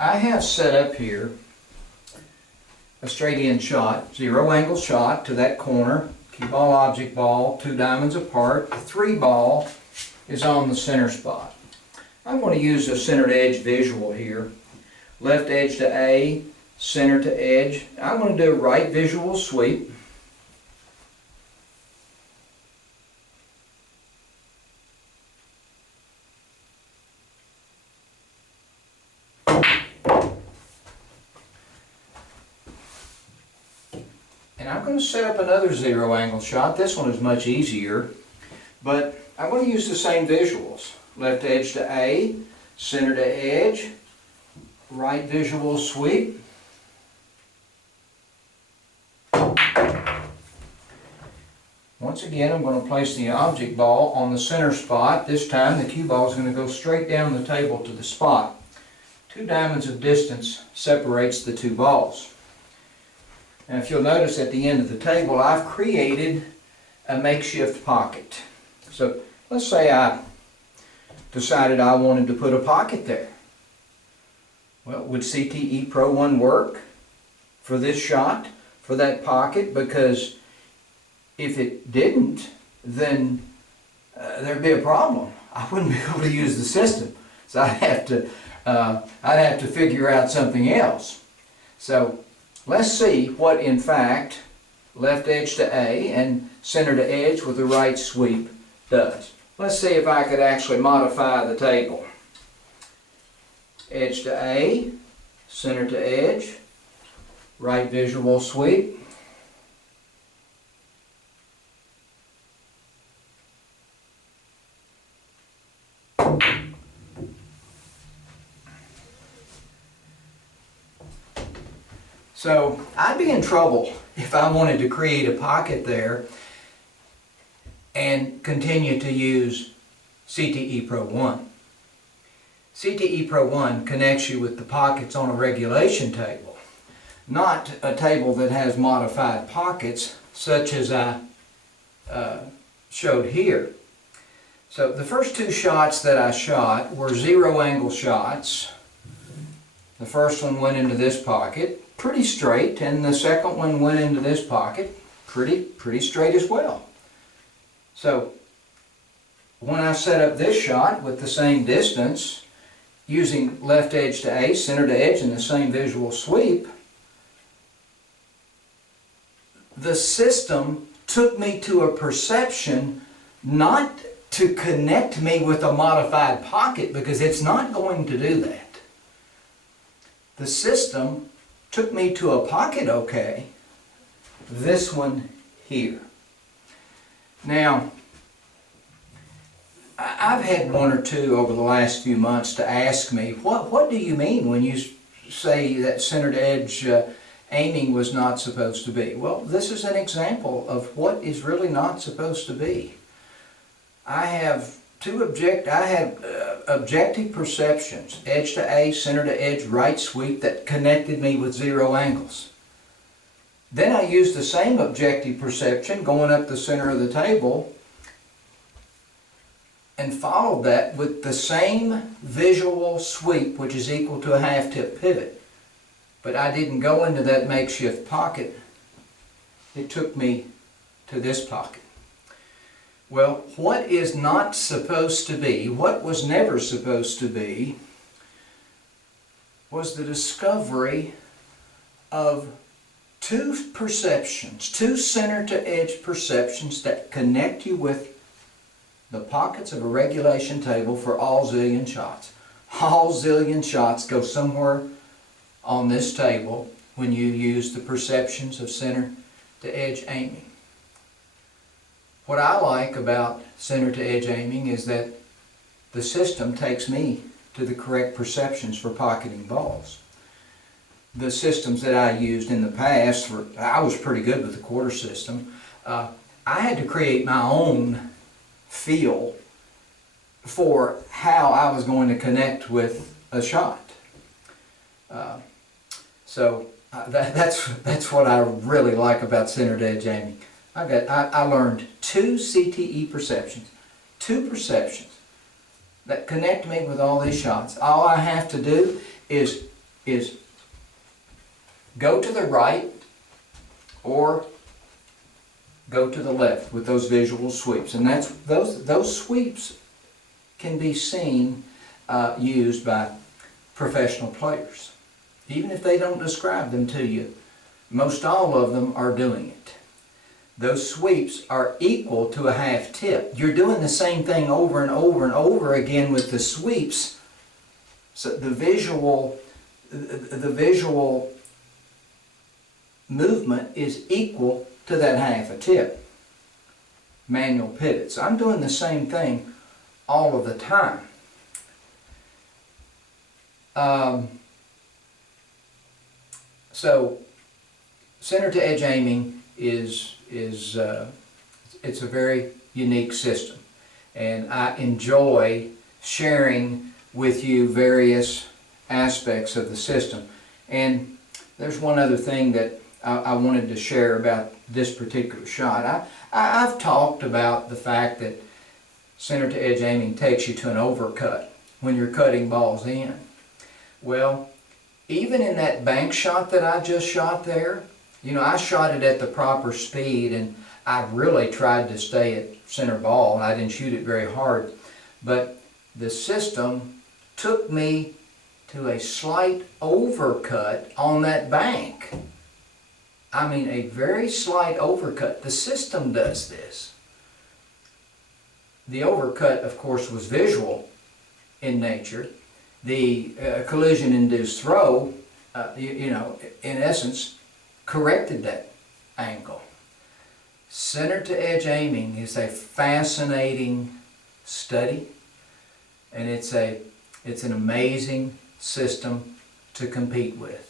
I have set up here a straight in shot, zero angle shot to that corner, cue ball, object ball, 2 diamonds apart. The 3 ball is on the center spot. I'm going to use a centered edge visual here. Left edge to A, center to edge. I'm going to do a right visual sweep. And I'm going to set up another zero angle shot. This one is much easier, but I'm going to use the same visuals. Left edge to A, center to edge, right visual sweep. Once again, I'm going to place the object ball on the center spot. This time the cue ball is going to go straight down the table to the spot. 2 diamonds of distance separates the 2 balls. And if you'll notice at the end of the table, I've created a makeshift pocket. So let's say I decided I wanted to put a pocket there. Well, would CTE Pro 1 work for this shot, for that pocket? Because if it didn't, then there'd be a problem. I wouldn't be able to use the system. So I'd have to figure out something else. So let's see what, in fact, left edge to A and center to edge with the right sweep does. Let's see if I could actually modify the table. Edge to A, center to edge, right visual sweep. So I'd be in trouble if I wanted to create a pocket there and continue to use CTE Pro 1. CTE Pro 1 connects you with the pockets on a regulation table, not a table that has modified pockets such as I showed here. So the first 2 shots that I shot were zero angle shots. The first one went into this pocket, pretty straight, and the second one went into this pocket, pretty straight as well. So when I set up this shot with the same distance, using left edge to A, center to edge, and the same visual sweep, the system took me to a perception not to connect me with a modified pocket, because it's not going to do that. The system took me to a pocket, okay, this one here. Now, I've had 1 or 2 over the last few months to ask me, what do you mean when you say that centered edge aiming was not supposed to be? Well, this is an example of what is really not supposed to be. I have objective perceptions, edge to A, center to edge, right sweep, that connected me with zero angles. Then I used the same objective perception going up the center of the table and followed that with the same visual sweep, which is equal to a half tip pivot. But I didn't go into that makeshift pocket. It took me to this pocket. Well, what is not supposed to be, what was never supposed to be, was the discovery of 2 perceptions, 2 center to edge perceptions that connect you with the pockets of a regulation table for all zillion shots. All zillion shots go somewhere on this table when you use the perceptions of center to edge aiming. What I like about center to edge aiming is that the system takes me to the correct perceptions for pocketing balls. The systems that I used in the past, I was pretty good with the quarter system. I had to create my own feel for how I was going to connect with a shot. That's what I really like about centered edge aiming. I learned 2 CTE perceptions, 2 perceptions that connect me with all these shots. All I have to do is is go to the right or go to the left with those visual sweeps. And that's those sweeps can be seen used by professional players. Even if they don't describe them to you, most all of them are doing it. Those sweeps are equal to a half tip. You're doing the same thing over and over and over again with the sweeps. So the visual movement is equal to that half a tip. Manual pivots. I'm doing the same thing all of the time. So center to edge aiming is it's a very unique system, and I enjoy sharing with you various aspects of the system. And there's one other thing that I wanted to share about this particular shot. I've talked about the fact that center to edge aiming takes you to an overcut when you're cutting balls in. Well, even in that bank shot that I just shot there, you know, I shot it at the proper speed, and I really tried to stay at center ball, and I didn't shoot it very hard. But the system took me to a slight overcut on that bank. I mean, a very slight overcut. The system does this. The overcut, of course, was visual in nature. The collision-induced throw, you know, in essence, corrected that angle. Center to edge aiming is a fascinating study, and it's an amazing system to compete with.